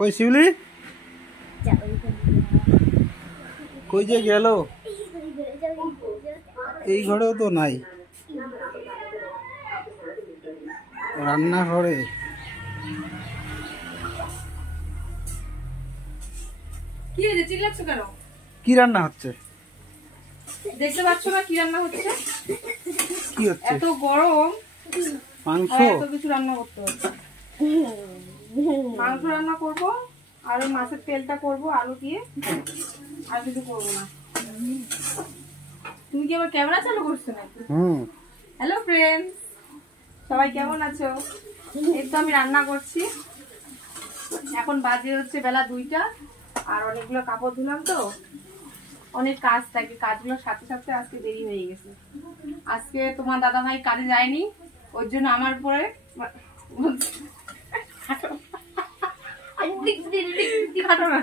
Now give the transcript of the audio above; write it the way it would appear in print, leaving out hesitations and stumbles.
কই শিউলি কই যে গেল? এই ঘরেও তো নাই, রান্নাঘরে। কি হয়েছে, চিল্লাচ্ছ কেন? কি রান্না হচ্ছে দেখতে পাচ্ছ না কি রান্না হচ্ছে? কি হচ্ছে? এত গরম, মাংস। এত কিছু রান্না করতে হচ্ছে। মাংস রান্না করব, আর ওই মাছের তেলটা করব আলু দিয়ে, আর কিছু করবো না। তুমি কি আবার ক্যামেরা চালু করছো নাকি? হ্যালো ফ্রেন্ডস, সবাই কেমন আছো? এই তো আমি রান্না করছি। এখন বাজে হচ্ছে বেলা 2টা, আর অনেকগুলো কাপড় ধুলাম তো, অনেক কাজ থাকে, কাজগুলোর সাথে সাথে আজকে দেরি হয়ে গেছে। আজকে তোমার দাদা ভাই কাজে যায়নি, ওর জন্য আমার উপরে খাটো না।